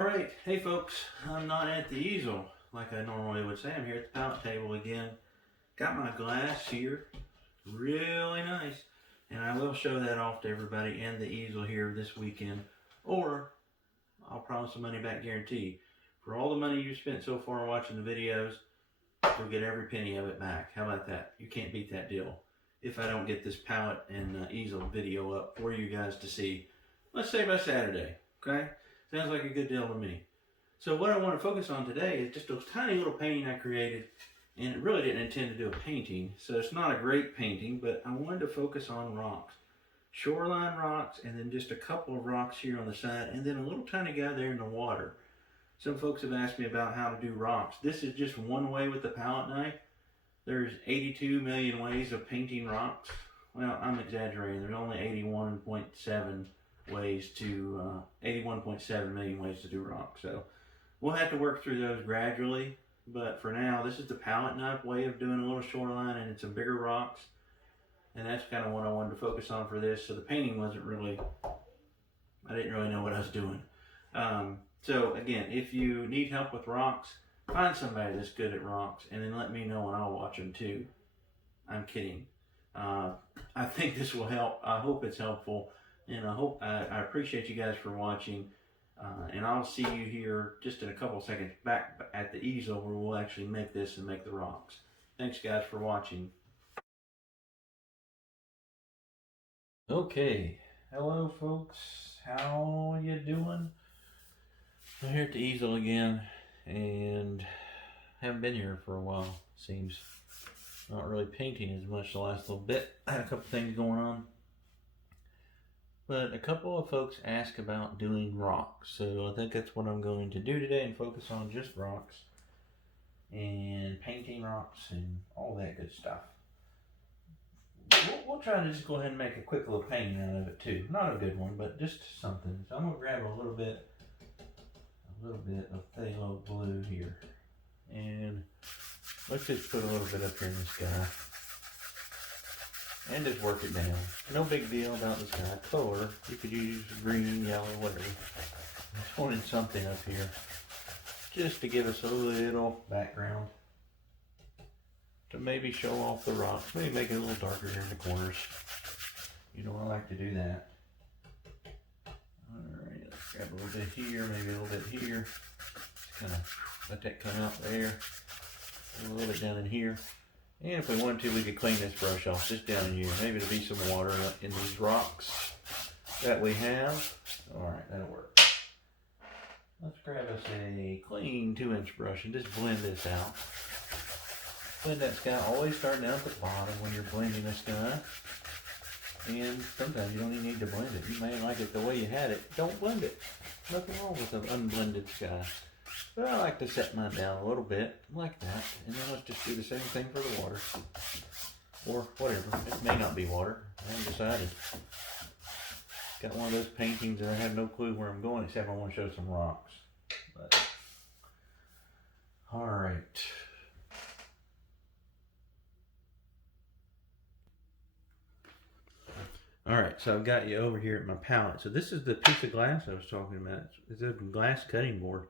Alright, hey folks, I'm not at the easel like I normally would say. I'm here at the pallet table again. Got my glass here, really nice. And I will show that off to everybody and the easel here this weekend. Or, I'll promise a money back guarantee. For all the money you spent so far watching the videos, you'll get every penny of it back. How about that? You can't beat that deal. If I don't get this pallet and easel video up for you guys to see, let's say by Saturday, okay? Sounds like a good deal to me. So what I want to focus on today is just a tiny little painting I created, and it really didn't intend to do a painting, so it's not a great painting, but I wanted to focus on rocks. Shoreline rocks, and then just a couple of rocks here on the side, and then a little tiny guy there in the water. Some folks have asked me about how to do rocks. This is just one way with the palette knife. There's 82 million ways of painting rocks. Well, I'm exaggerating. There's only 81.7 ways to 81.7 million ways to do rocks. So we'll have to work through those gradually, but for now this is the palette knife way of doing a little shoreline, and it's some bigger rocks, and that's kind of what I wanted to focus on for this. So the painting wasn't really, I didn't really know what I was doing. So again, if you need help with rocks, find somebody that's good at rocks and then let me know and I'll watch them too. I'm kidding. I think this will help. I hope it's helpful. And I appreciate you guys for watching, and I'll see you here just in a couple of seconds back at the easel where we'll actually make this and make the rocks. Thanks guys for watching. Okay, hello folks, how you doing? I'm here at the easel again, and haven't been here for a while. Seems not really painting as much the last little bit. I had a couple things going on. But a couple of folks ask about doing rocks, so I think that's what I'm going to do today, and focus on just rocks and painting rocks and all that good stuff. We'll try to just go ahead and make a quick little painting out of it too. Not a good one, but just something. So I'm gonna grab a little bit of phthalo blue here, and let's just put a little bit up here in the sky. And just work it down. No big deal about the sky color. You could use green, yellow, whatever. I just wanted something up here just to give us a little background to maybe show off the rocks. Maybe make it a little darker here in the corners. You know, I like to do that. Alright, let's grab a little bit here, maybe a little bit here. Just kind of let that come out there. A little bit down in here. And if we wanted to, we could clean this brush off just down in here. Maybe there'll be some water in these rocks that we have. Alright, that'll work. Let's grab us a clean 2-inch brush and just blend this out. Blend that sky. Always start down at the bottom when you're blending the sky. And sometimes you don't even need to blend it. You may like it the way you had it. Don't blend it. Nothing wrong with an unblended sky. But I like to set mine down a little bit, like that, and then let's just do the same thing for the water. Or whatever, it may not be water, I haven't decided. Got one of those paintings and I have no clue where I'm going except I want to show some rocks. But, alright. Alright, so I've got you over here at my palette. So this is the piece of glass I was talking about. It's a glass cutting board.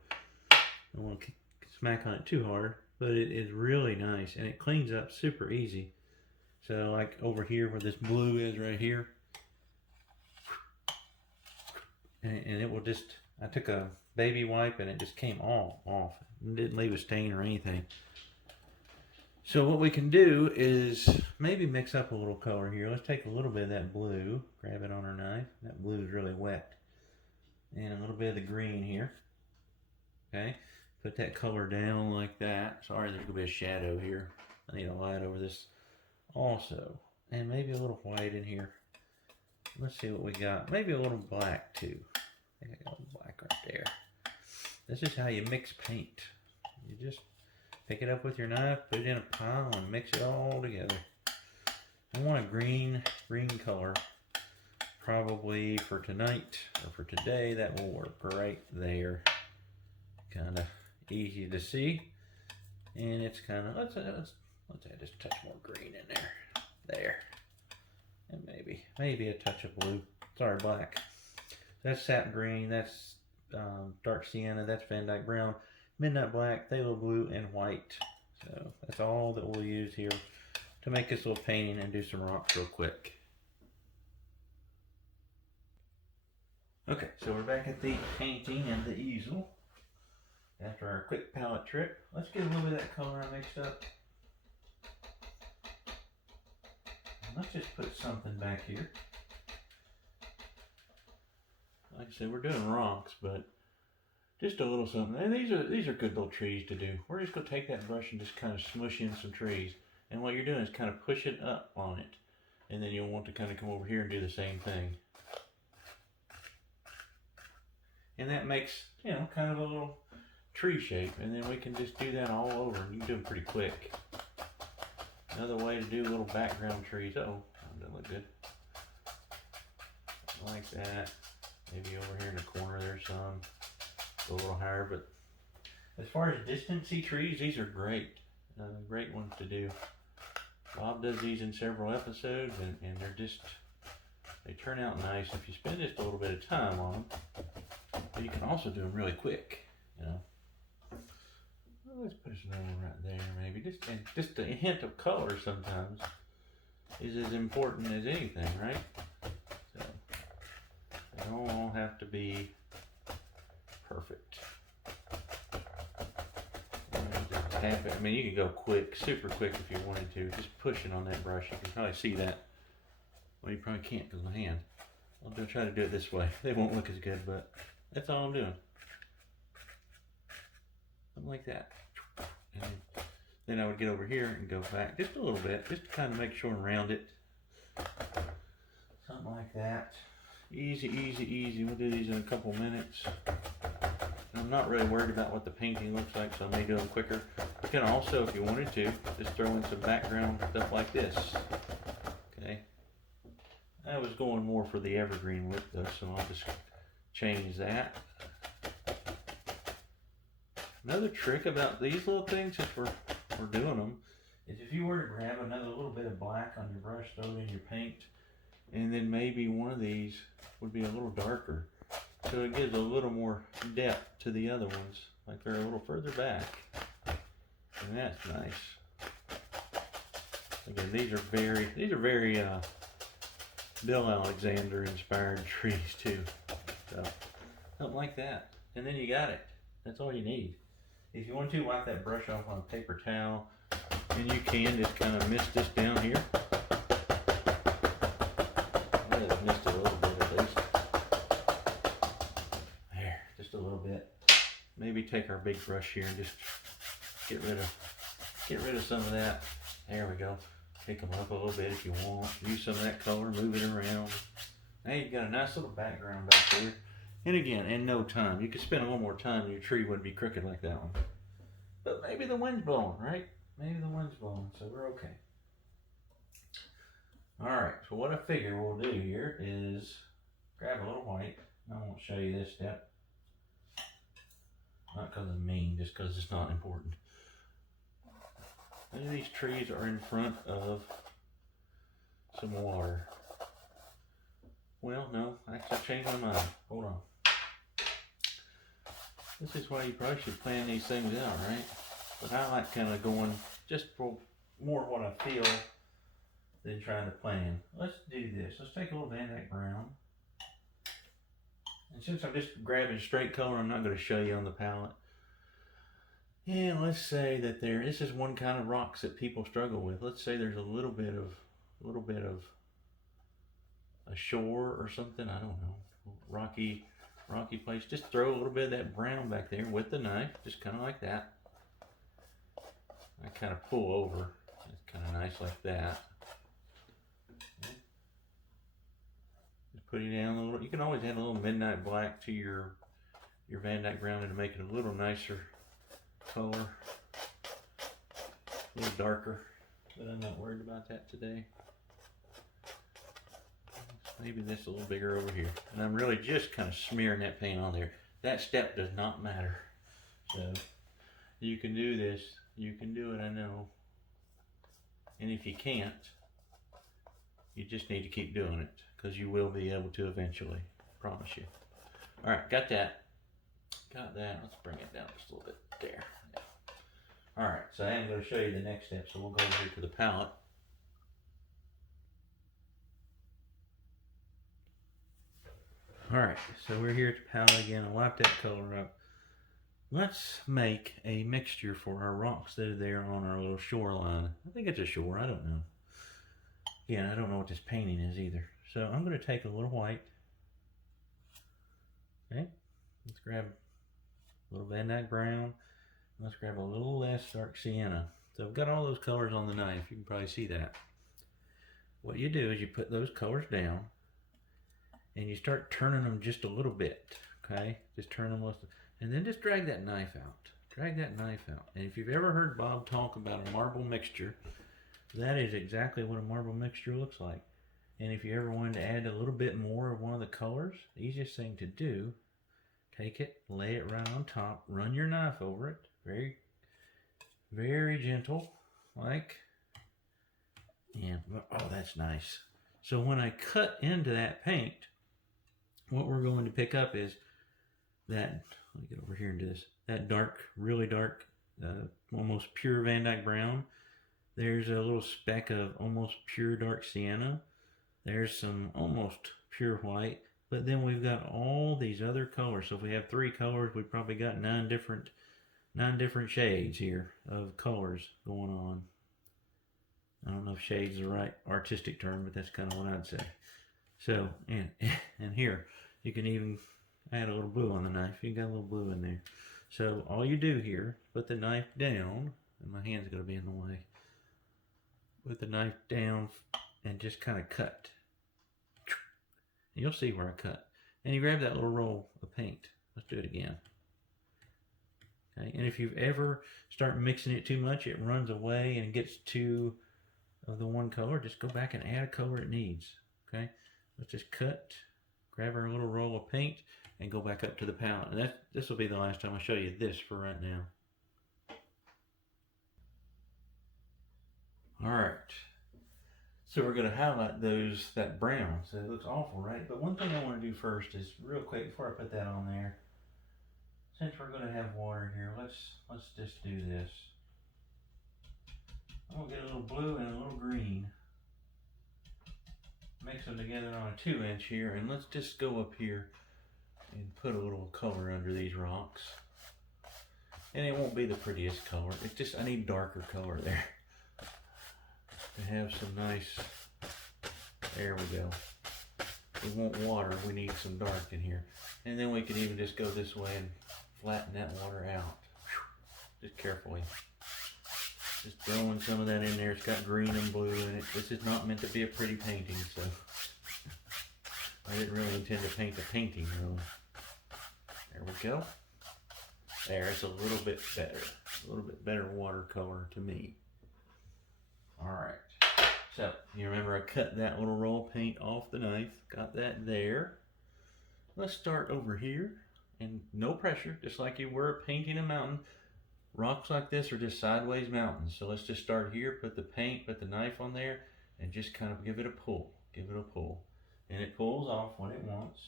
I don't want to smack on it too hard, but it is really nice and it cleans up super easy. So like over here where this blue is right here, and it will just, I took a baby wipe and it just came all off. It didn't leave a stain or anything. So what we can do is maybe mix up a little color here. Let's take a little bit of that blue, grab it on our knife. That blue is really wet. And a little bit of the green here. Okay. Put that color down like that. Sorry, there's going to be a shadow here. I need a light over this also. And maybe a little white in here. Let's see what we got. Maybe a little black too. I think I got a little black right there. This is how you mix paint. You just pick it up with your knife, put it in a pile, and mix it all together. I want a green color. Probably for tonight or for today, that will work right there. Kind of easy to see, and it's kind of let's add just a touch more green in there, and maybe a touch of blue. Sorry, black. That's sap green. That's dark sienna, that's Van Dyke brown, midnight black, phthalo blue, and white. So that's all that we'll use here to make this little painting and do some rocks real quick. Okay, so we're back at the painting and the easel. After our quick palette trip, let's get a little bit of that color I mixed up. And let's just put something back here. Like I said, we're doing rocks, but just a little something. And these are good little trees to do. We're just going to take that brush and just kind of smush in some trees. And what you're doing is kind of push it up on it. And then you'll want to kind of come over here and do the same thing. And that makes, you know, kind of a little tree shape. And then we can just do that all over. You can do them pretty quick. Another way to do little background trees. Oh, that doesn't look good. Like that. Maybe over here in the corner there's some. Go a little higher, but as far as distancy trees, these are great. Great ones to do. Bob does these in several episodes, and they turn out nice if you spend just a little bit of time on them. But you can also do them really quick, you know. Well, let's put another one right there, maybe. Just a hint of color sometimes is as important as anything, right? So they don't all have to be perfect. Just tap it. I mean, you can go quick, super quick if you wanted to. Just pushing on that brush, you can probably see that. Well, you probably can't because of my hand. I'll try to do it this way. They won't look as good, but that's all I'm doing. Something like that. And then I would get over here and go back just a little bit, just to kind of make sure and round it. Something like that. Easy, easy, easy. We'll do these in a couple minutes. And I'm not really worried about what the painting looks like, so I may do them quicker. You can also, if you wanted to, just throw in some background stuff like this. Okay. I was going more for the evergreen look though, so I'll just change that. Another trick about these little things, if we're doing them, is if you were to grab another little bit of black on your brush, throw it in your paint, and then maybe one of these would be a little darker. So it gives a little more depth to the other ones, like they're a little further back. And that's nice. Again, these are very Bill Alexander inspired trees too. So something like that. And then you got it. That's all you need. If you want to, wipe that brush off on a paper towel, and you can just kind of mist this down here. I've missed a little bit at least. There, just a little bit. Maybe take our big brush here and just get rid of some of that. There we go. Pick them up a little bit if you want. Use some of that color, move it around. Now you've got a nice little background back there. And again, in no time. You could spend a little more time and your tree wouldn't be crooked like that one. But maybe the wind's blowing, right? Maybe the wind's blowing, so we're okay. Alright, so what I figure we'll do here is grab a little white. I won't show you this step. Not because I'm mean, just because it's not important. Many of these trees are in front of some water. Well, no, actually I changed my mind. Hold on. This is why you probably should plan these things out, right? But I like kind of going just for more what I feel than trying to plan. Let's do this. Let's take a little Van Dyke Brown. And since I'm just grabbing straight color, I'm not going to show you on the palette. And let's say that this is one kind of rocks that people struggle with. Let's say there's a little bit of a shore or something, I don't know, rocky place. Just throw a little bit of that brown back there with the knife, just kind of like that. I kind of pull over. It's kind of nice like that. Just put it down a little. You can always add a little midnight black to your Van Dyke Brown to make it a little nicer color, a little darker, but I'm not worried about that today. Maybe this a little bigger over here. And I'm really just kind of smearing that paint on there. That step does not matter. So you can do this. You can do it, I know. And if you can't, you just need to keep doing it, because you will be able to eventually. I promise you. Alright, got that. got that. Let's bring it down just a little bit there. Yeah. All right, so I am going to show you the next step. So we'll go over here to the palette. All right, so we're here at the palette again. I wiped that color up. Let's make a mixture for our rocks that are there on our little shoreline. I think it's a shore, I don't know. Again, I don't know what this painting is either. So I'm going to take a little white. Okay, let's grab a little Van Dyke brown. Let's grab a little less dark sienna. So I've got all those colors on the knife. You can probably see that. What you do is you put those colors down and you start turning them just a little bit. Okay, just turn them, and then just drag that knife out. Drag that knife out. And if you've ever heard Bob talk about a marble mixture, that is exactly what a marble mixture looks like. And if you ever wanted to add a little bit more of one of the colors, the easiest thing to do, take it, lay it right on top, run your knife over it, very, very gentle, like, and oh, that's nice. So when I cut into that paint, what we're going to pick up is that, let me get over here and do this, that dark, really dark, almost pure Van Dyke brown. There's a little speck of almost pure dark sienna. There's some almost pure white. But then we've got all these other colors. So if we have 3 colors, we've probably got 9 different shades here of colors going on. I don't know if shade's the right artistic term, but that's kind of what I'd say. So, and here, you can even add a little blue on the knife. You got a little blue in there. So all you do here, put the knife down, and my hand's going to be in the way. Put the knife down and just kind of cut. And you'll see where I cut. And you grab that little roll of paint. Let's do it again. Okay, and if you've ever start mixing it too much, it runs away and gets too of the one color. Just go back and add a color it needs. Okay, let's just cut, grab our little roll of paint, and go back up to the palette. And this will be the last time I show you this for right now. All right, so we're going to highlight that brown. So it looks awful, right? But one thing I want to do first is real quick before I put that on there. Since we're going to have water here, let's just do this. I'm going to get a little blue and a little green. Mix them together on a 2-inch here, and let's just go up here and put a little color under these rocks. And it won't be the prettiest color. It's just, I need darker color there. To have some nice, there we go. We want water, we need some dark in here. And then we can even just go this way and flatten that water out. Just carefully. Just throwing some of that in there. It's got green and blue in it. This is not meant to be a pretty painting, so I didn't really intend to paint a painting, really. There we go. There, it's a little bit better. A little bit better watercolor to me. Alright, so you remember I cut that little roll of paint off the knife, got that there. Let's start over here, and no pressure, just like you were painting a mountain. Rocks like this are just sideways mountains, so let's just start here, put the paint, put the knife on there, and just kind of give it a pull, and it pulls off when it wants.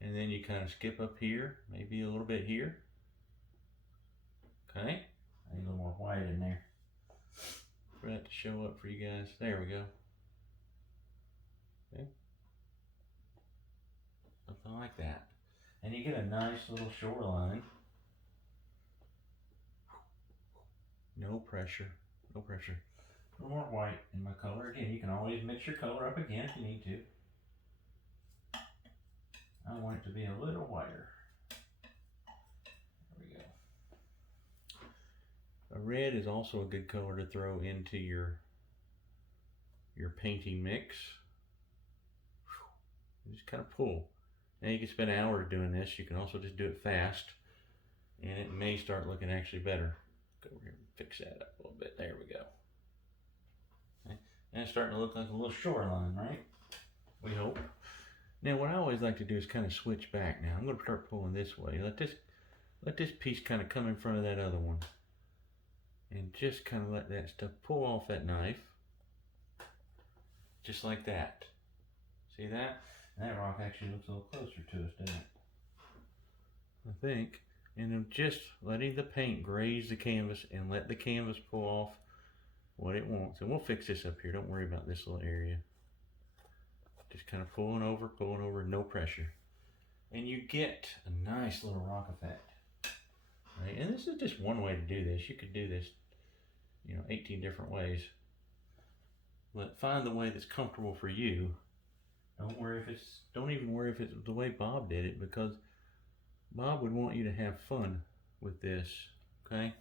And then you kind of skip up here, maybe a little bit here. Okay, I need a little more white in there for that to show up for you guys. There we go. Okay. Something like that. And you get a nice little shoreline. No pressure, no pressure. A little more white in my color. Again, you can always mix your color up again if you need to. I want it to be a little whiter. There we go. A red is also a good color to throw into your painting mix. Just kind of pull. Now you can spend hours doing this. You can also just do it fast, and it may start looking actually better. Go over here and fix that up a little bit. There we go. Okay. And it's starting to look like a little shoreline, right? We hope. Now what I always like to do is kind of switch back now. I'm going to start pulling this way. Let this piece kind of come in front of that other one. And just kind of let that stuff pull off that knife. Just like that. See that? And that rock actually looks a little closer to us, doesn't it? I think. And I'm just letting the paint graze the canvas and let the canvas pull off what it wants. And we'll fix this up here. Don't worry about this little area. Just kind of pulling over, no pressure. And you get a nice little rock effect. Right? And this is just one way to do this. You could do this, 18 different ways. But find the way that's comfortable for you. Don't even worry if it's the way Bob did it, because Bob would want you to have fun with this, okay?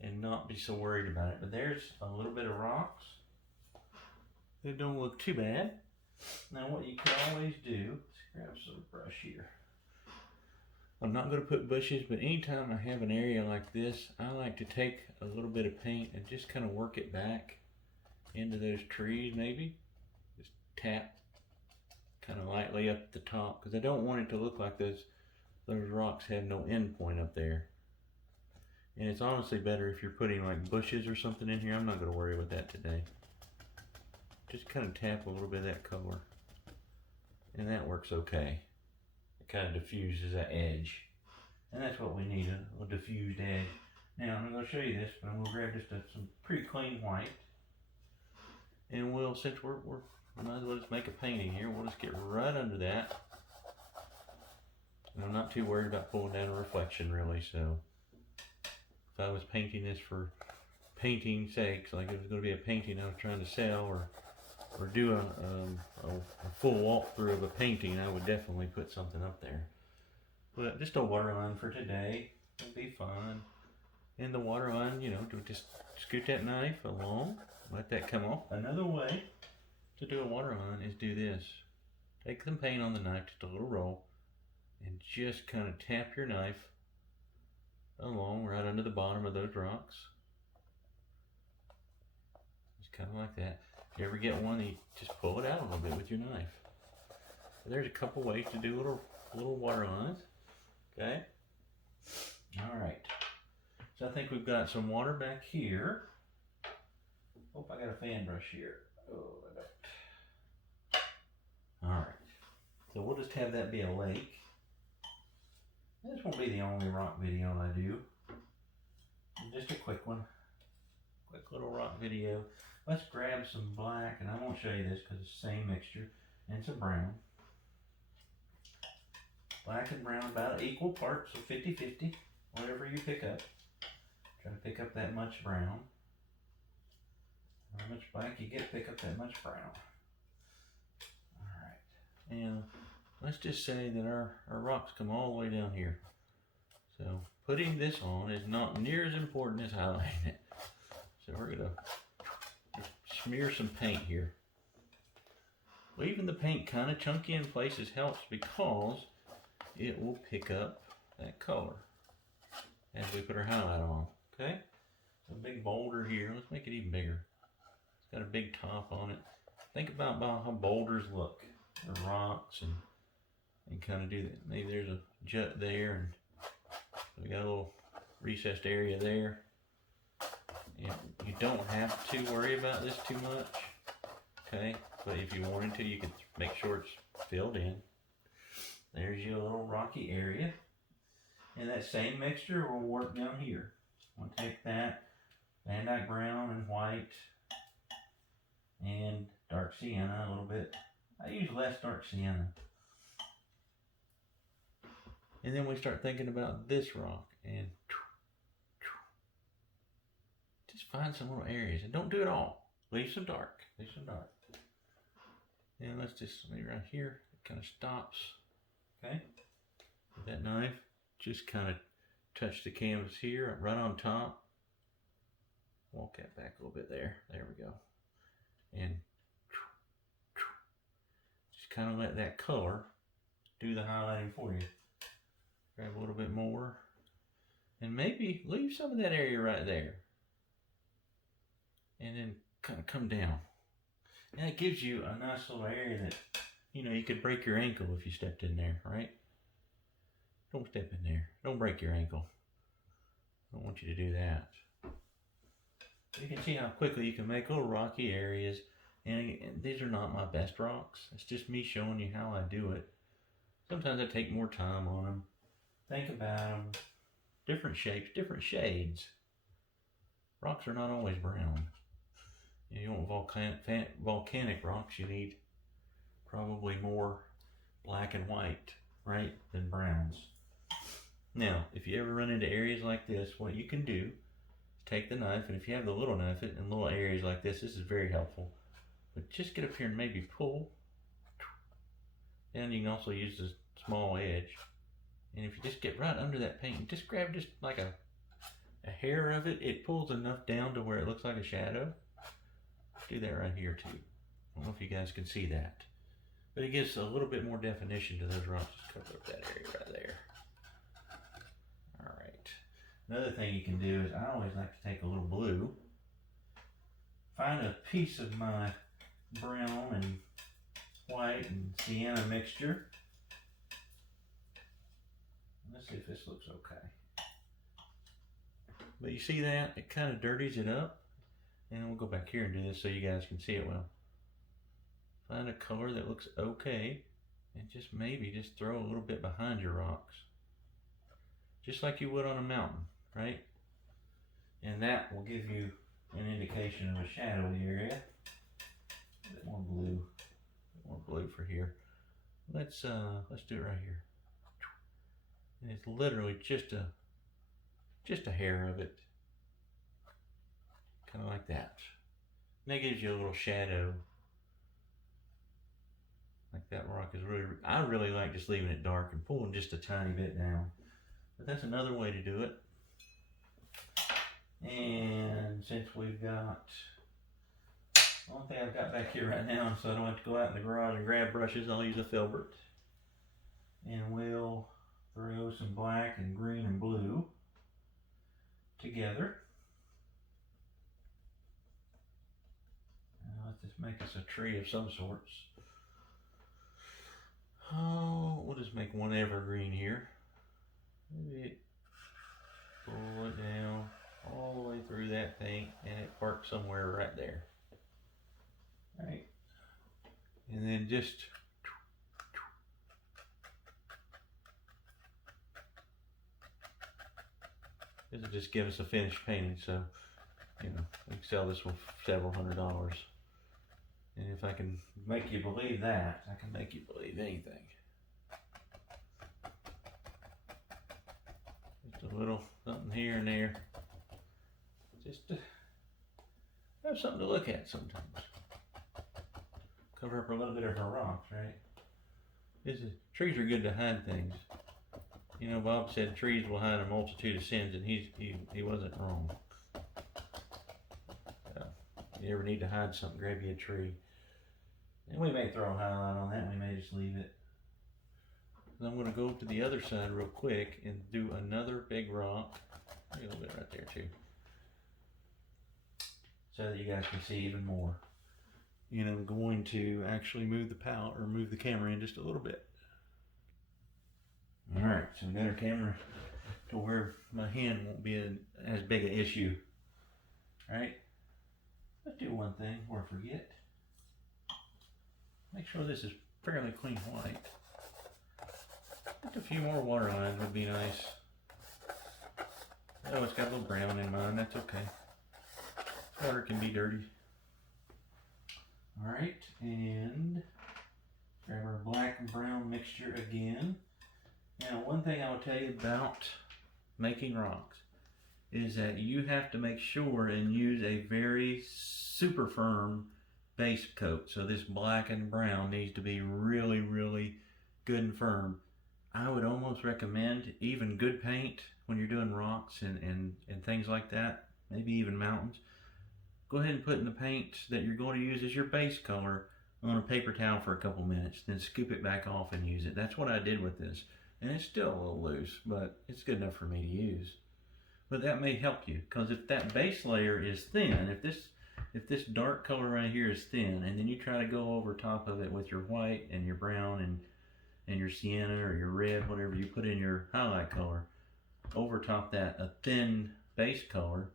And not be so worried about it. But there's a little bit of rocks. They don't look too bad. Now what you can always do, let's grab some brush here. I'm not going to put bushes, but anytime I have an area like this, I like to take a little bit of paint and just kind of work it back into those trees maybe. Just tap kind of lightly up the top, because I don't want it to look like those rocks have no end point up there. And it's honestly better if you're putting like bushes or something in here. I'm not going to worry about that today. Just kind of tap a little bit of that color, and that works okay. It kind of diffuses that edge, and that's what we need, a diffused edge. Now I'm going to show you this, but I'm going to grab just some pretty clean white, and since we're might as well just make a painting here, we'll just get right under that. And I'm not too worried about pulling down a reflection really, so if I was painting this for painting's sakes, like it was going to be a painting I was trying to sell or do a full walkthrough of a painting, I would definitely put something up there. But just a waterline for today will be fine. And the waterline, just scoot that knife along, let that come off. Another way to do a waterline is do this. Take some paint on the knife, just a little roll, and just kind of tap your knife along right under the bottom of those rocks. Just kind of like that. If you ever get one, you just pull it out a little bit with your knife. There's a couple ways to do little water lines. Okay. All right. So I think we've got some water back here. Hope I got a fan brush here. Oh, I don't. All right. So we'll just have that be a lake. This won't be the only rock video I do. Just a quick one. Quick little rock video. Let's grab some black, and I won't show you this because it's the same mixture, and some brown. Black and brown about equal parts, so 50-50, whatever you pick up. Try to pick up that much brown. How much black you get, pick up that much brown. Alright, and let's just say that our rocks come all the way down here. So putting this on is not near as important as highlighting it. So we're going to smear some paint here. Leaving the paint kind of chunky in places helps because it will pick up that color as we put our highlight on. Okay? A big boulder here. Let's make it even bigger. It's got a big top on it. Think about how boulders look. They're rocks and kind of do that. Maybe there's a jut there, and we got a little recessed area there. You don't have to worry about this too much, okay? But if you wanted to, you could make sure it's filled in. There's your little rocky area. And that same mixture will work down here. We'll take that Van Dyke brown and white and dark sienna a little bit. I use less dark sienna. And then we start thinking about this rock and just find some little areas, and don't do it all. Leave some dark. Leave some dark. And let's just leave right here. It kind of stops. Okay. With that knife, just kind of touch the canvas here, right on top. Walk that back a little bit there. There we go. And just kind of let that color do the highlighting for you. Grab a little bit more. And maybe leave some of that area right there. And then kind of come down. And it gives you a nice little area that, you could break your ankle if you stepped in there, right? Don't step in there. Don't break your ankle. I don't want you to do that. You can see how quickly you can make little rocky areas. And these are not my best rocks. It's just me showing you how I do it. Sometimes I take more time on them. think about them. Different shapes, different shades. Rocks are not always brown. You want volcanic rocks, you need probably more black and white, right, than browns. Now, if you ever run into areas like this, what you can do is take the knife, and if you have the little knife in little areas like this is very helpful. But just get up here and maybe pull. And you can also use the small edge. And if you just get right under that paint and just grab just like a hair of it, it pulls enough down to where it looks like a shadow. Do that right here too. I don't know if you guys can see that. But it gives a little bit more definition to those rocks. Just cover up that area right there. Alright. Another thing you can do is I always like to take a little blue. Find a piece of my brown and white and sienna mixture. Let's see if this looks okay. But you see that? It kind of dirties it up. And we'll go back here and do this so you guys can see it well. Find a color that looks okay. And just maybe just throw a little bit behind your rocks. Just like you would on a mountain, right? And that will give you an indication of a shadowy area. A bit more blue. A bit more blue for here. Let's do it right here. And it's literally just a hair of it. Kind of like that. And that gives you a little shadow. Like that rock is really, I really like just leaving it dark and pulling just a tiny bit down. But that's another way to do it. And since we've got, the only thing I've got back here right now, so I don't have to go out in the garage and grab brushes, I'll use a filbert. And we'll throw some black and green and blue together. Let's just make us a tree of some sorts. Oh, we'll just make one evergreen here. Maybe pull it down all the way through that paint and it parks somewhere right there. Right? And then just this will just give us a finished painting, so you know, we can sell this for several $100s. And if I can make you believe that, I can make you believe anything. Just a little something here and there. Just to have something to look at sometimes. Cover up a little bit of our rocks, right? Trees are good to hide things. You know, Bob said trees will hide a multitude of sins, and he wasn't wrong. You ever need to hide something, grab you a tree. And we may throw a highlight on that, we may just leave it. And I'm going to go to the other side real quick and do another big rock. A little bit right there too. So that you guys can see even more. And I'm going to actually move the palette or move the camera in just a little bit. Alright, so we got our camera to where my hand won't be as big an issue. Alright. Let's do one thing before I forget. Make sure this is fairly clean white. Just a few more water lines would be nice. Oh, it's got a little brown in mine, that's okay. Water can be dirty. Alright, and grab our black and brown mixture again. Now, one thing I will tell you about making rocks is that you have to make sure and use a very super firm base coat. So this black and brown needs to be really, really good and firm. I would almost recommend even good paint when you're doing rocks and things like that, maybe even mountains. Go ahead and put in the paint that you're going to use as your base color on a paper towel for a couple minutes, then scoop it back off and use it. That's what I did with this. And it's still a little loose, but it's good enough for me to use. But that may help you, because if that base layer is thin, if this dark color right here is thin, and then you try to go over top of it with your white and your brown and your sienna or your red, whatever you put in your highlight color, over top that a thin base color,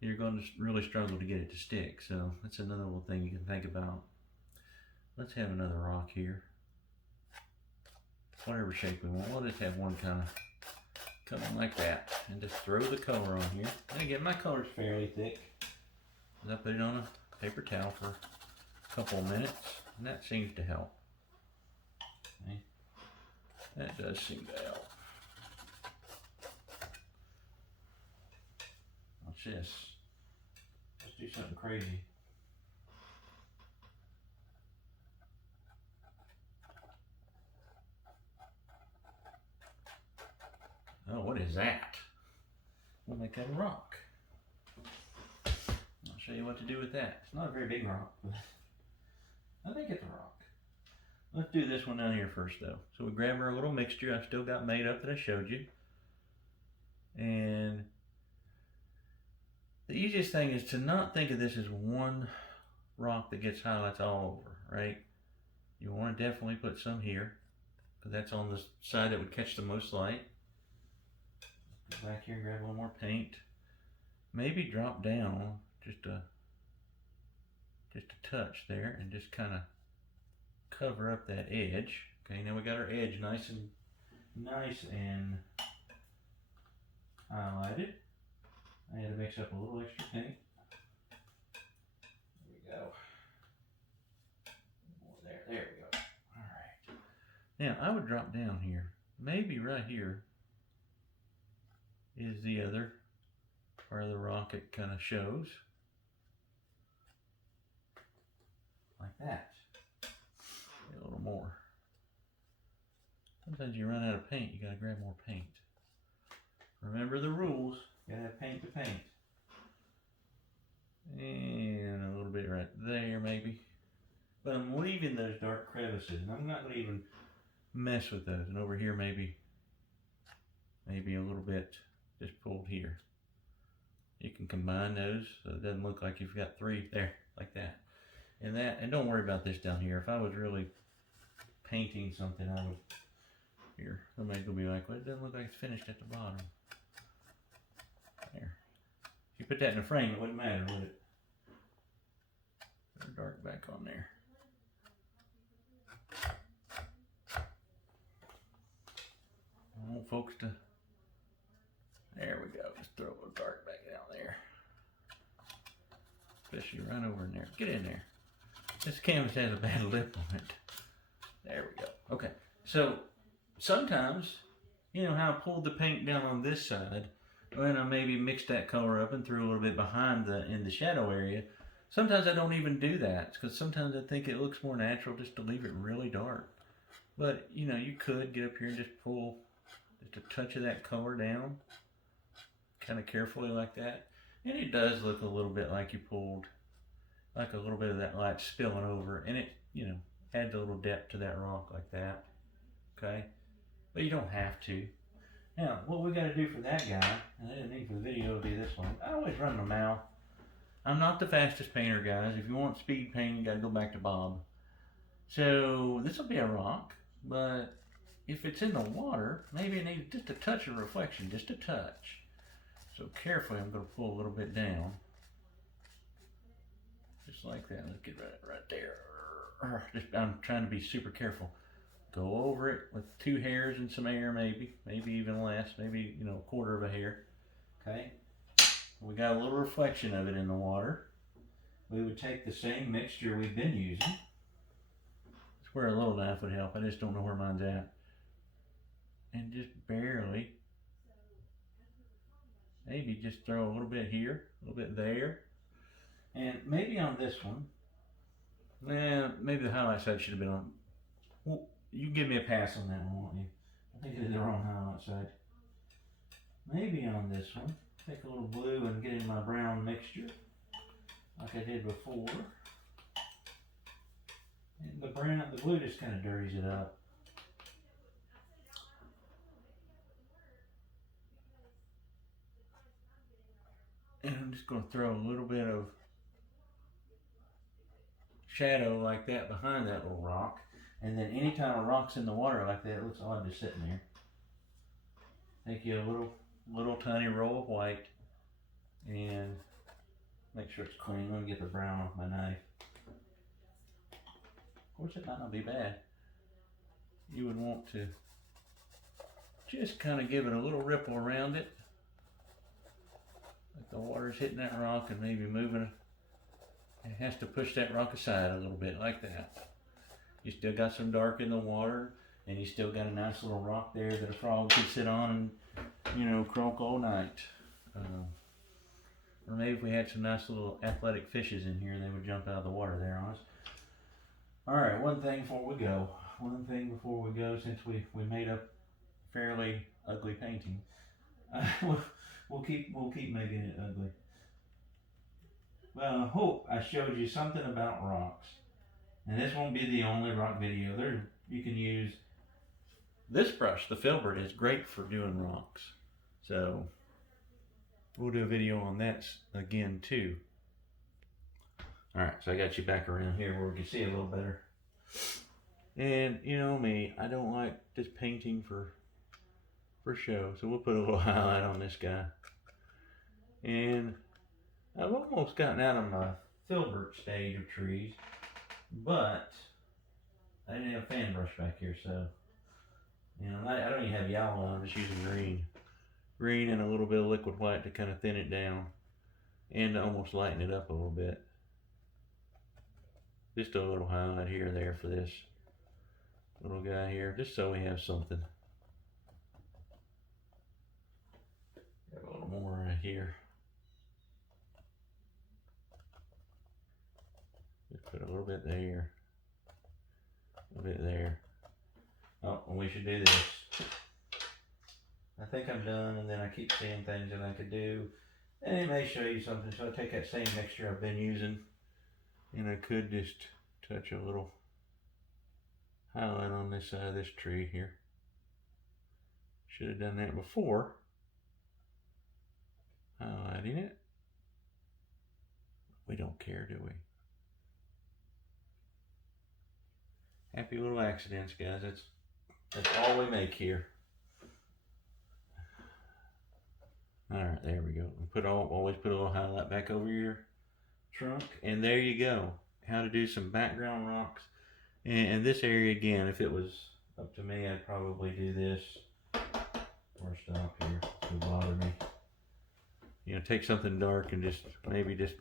you're going to really struggle to get it to stick. So that's another little thing you can think about. Let's have another rock here. Whatever shape we want. We'll just have one kind of come in like that and just throw the color on here. And again, my color's fairly thick. I put it on a paper towel for a couple of minutes, and that seems to help. Okay. That does seem to help. Watch this. Let's do something crazy. Oh, what is that? We'll make that a rock. I'll show you what to do with that. It's not a very big rock, but I think it's a rock. Let's do this one down here first, though. So we grab our little mixture I've still got made up that I showed you. And the easiest thing is to not think of this as one rock that gets highlights all over, right? You want to definitely put some here, because that's on the side that would catch the most light. Go back here and grab a little more paint. Maybe drop down just a touch there and just kind of cover up that edge. Okay, now we got our edge nice and highlighted. I had to mix up a little extra paint. There we go. More there we go. All right. Now I would drop down here. Maybe right here is the other part of the rock it kind of shows. Like that. A little more. Sometimes you run out of paint, you gotta grab more paint. Remember the rules, you gotta have paint to paint. And a little bit right there maybe. But I'm leaving those dark crevices, and I'm not gonna even mess with those. And over here maybe a little bit just pulled here. You can combine those so it doesn't look like you've got three there, like that. And don't worry about this down here. If I was really painting something, I would, here, somebody's gonna be like, well, it doesn't look like it's finished at the bottom. There. If you put that in a frame, it wouldn't matter, would it? Put a dark back on there. I want folks to, there we go, just throw a little dark back down there. Especially right over in there. Get in there. This canvas has a bad lip on it. There we go. Okay, so sometimes, you know how I pulled the paint down on this side, and I maybe mixed that color up and threw a little bit behind in the shadow area. Sometimes I don't even do that, because sometimes I think it looks more natural just to leave it really dark. But, you know, you could get up here and just pull just a touch of that color down, kind of carefully like that. And it does look a little bit like you pulled, like a little bit of that light spilling over, and it, you know, adds a little depth to that rock like that, okay? But you don't have to. Now, what we got to do for that guy, and I didn't think for the video to be this one, I always run my mouth. I'm not the fastest painter, guys. If you want speed painting, you got to go back to Bob. So this will be a rock, but if it's in the water, maybe it needs just a touch of reflection, just a touch. So carefully, I'm going to pull a little bit down. Just like that. Let's get right there. I'm trying to be super careful. Go over it with 2 hairs and some air, maybe even less, maybe, you know, a quarter of a hair. Okay. We got a little reflection of it in the water. We would take the same mixture we've been using. That's where a little knife would help. I just don't know where mine's at. And just barely, maybe just throw a little bit here, a little bit there. And maybe on this one, maybe the highlight side should have been on. Well, you give me a pass on that one, won't you? I think it's the wrong highlight side. Maybe on this one, take a little blue and get in my brown mixture, like I did before. And the blue just kind of dirties it up. And I'm just going to throw a little bit of shadow like that behind that little rock. And then anytime a rock's in the water like that, it looks odd just sitting there. Take you a little tiny roll of white and make sure it's clean. Let me get the brown off my knife. Of course, it might not be bad. You would want to just kind of give it a little ripple around it. Like the water's hitting that rock and maybe moving it. It has to push that rock aside a little bit like that. You still got some dark in the water, and you still got a nice little rock there that a frog could sit on and, you know, croak all night. Or maybe if we had some nice little athletic fishes in here, they would jump out of the water there on us. Alright, one thing before we go, since we made a fairly ugly painting, we'll keep making it ugly. Well, I hope I showed you something about rocks. And this won't be the only rock video. You can use this brush, the filbert, is great for doing rocks. So we'll do a video on that again too. Alright, so I got you back around here where we can see a little better. And you know me, I don't like just painting for show. So we'll put a little highlight on this guy. And I've almost gotten out of my filbert stage of trees, but I didn't have a fan brush back here, so you know, I don't even have yellow on. I'm just using green and a little bit of liquid white to kind of thin it down and to almost lighten it up a little bit. Just a little highlight here and there for this little guy here, just so we have something. Got a little more right here. Just put a little bit there, a little bit there. Oh, and we should do this. I think I'm done, and then I keep seeing things that I could do, and it may show you something. So I take that same mixture I've been using, and I could just touch a little highlight on this side of this tree here. Should have done that before highlighting it. We don't care, do we? Happy little accidents, guys. That's all we make here. Alright, there we go. Always put a little highlight back over your trunk. And there you go. How to do some background rocks. And this area, again, if it was up to me, I'd probably do this. Or stop here. It would bother me. You know, take something dark and maybe just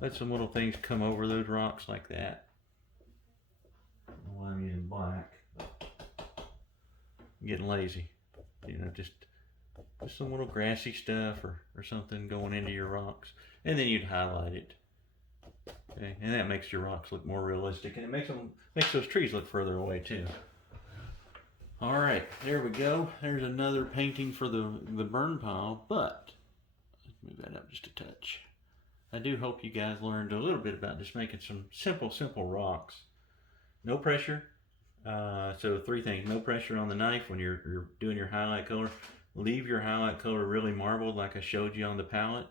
let some little things come over those rocks like that. I don't know why I'm using black. I'm getting lazy. You know, just some little grassy stuff or something going into your rocks. And then you'd highlight it. Okay, and that makes your rocks look more realistic, and it makes those trees look further away too. All right, there we go. There's another painting for the burn pile, but let's move that up just a touch. I do hope you guys learned a little bit about just making some simple rocks. No pressure. So 3 things: no pressure on the knife when you're doing your highlight color. Leave your highlight color really marbled like I showed you on the palette.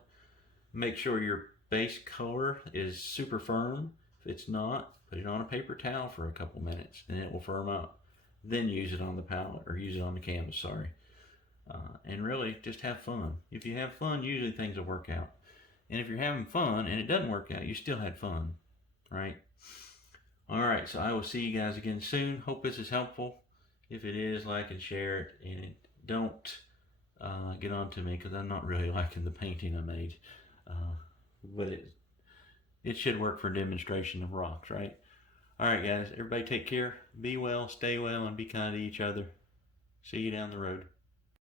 Make sure your base color is super firm. If it's not, put it on a paper towel for a couple minutes and it will firm up. Then use it on the palette, or use it on the canvas, sorry. And really just have fun. If you have fun, usually things will work out. And if you're having fun and it doesn't work out, you still had fun, right? All right, so I will see you guys again soon. Hope this is helpful. If it is, like and share it, and don't get on to me because I'm not really liking the painting I made. But it should work for a demonstration of rocks, right? All right, guys, everybody take care. Be well, stay well, and be kind to each other. See you down the road.